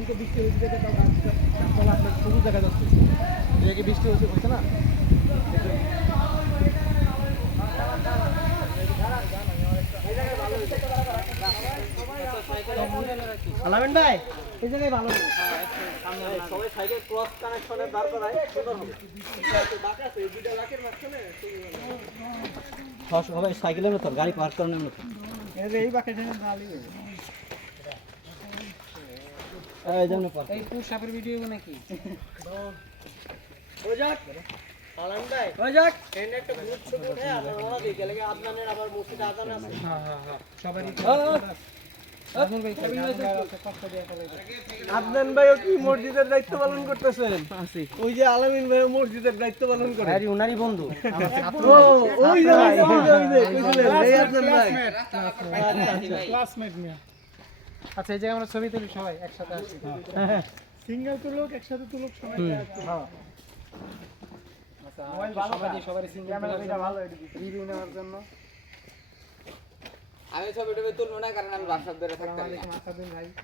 এখন তো বৃষ্টি হয়েছে দেখে তাও গাছপালা আপনার সবুজ দেখা যাচ্ছে। এটা কি বৃষ্টি হয়েছে না? আলামিন ভাই এই জায়গায় ভালো সবাই সাইকেল ক্রস কানেকশনে দাঁড় করায় সুন্দর হবে। সবাই সাইকেলের মতো গাড়ি পার্ক করানোর মতো এই বাকেটে এই জন্য পার্ক এই পুর সাপের ভিডিও নাকি আলামিন ভাই এখানে একটা গ্রুপ ছবি উঠে আমরা রওনা দিই গেলে আদনানের আবার মসজিদে আজান আছে। হ্যাঁ সবারই আদনান ভাইও কি মসজিদের দায়িত্ব পালন করতেছেন? ওই যে আলামিন ভাইও মসজিদের দায়িত্ব পালন করে। আরে উনারই বন্ধু ওই যে এই আদনান ভাই ক্লাসমেট মিয়া। আচ্ছা এই জায়গায় আমরা ছবি তুলি সবাই একসাথে আসি। সিঙ্গেল তুলুক একসাথে তুলুক সবাই। হ্যাঁ আচ্ছা মোবাইল ভালো সবাই সিঙ্গেল ক্যামেরাটা ভালো রিভিউ নেওয়ার জন্য। আমি ছবি টবি তুলবো না কারণ আমি বাসার ধরে থাকতে পারি না। ভাই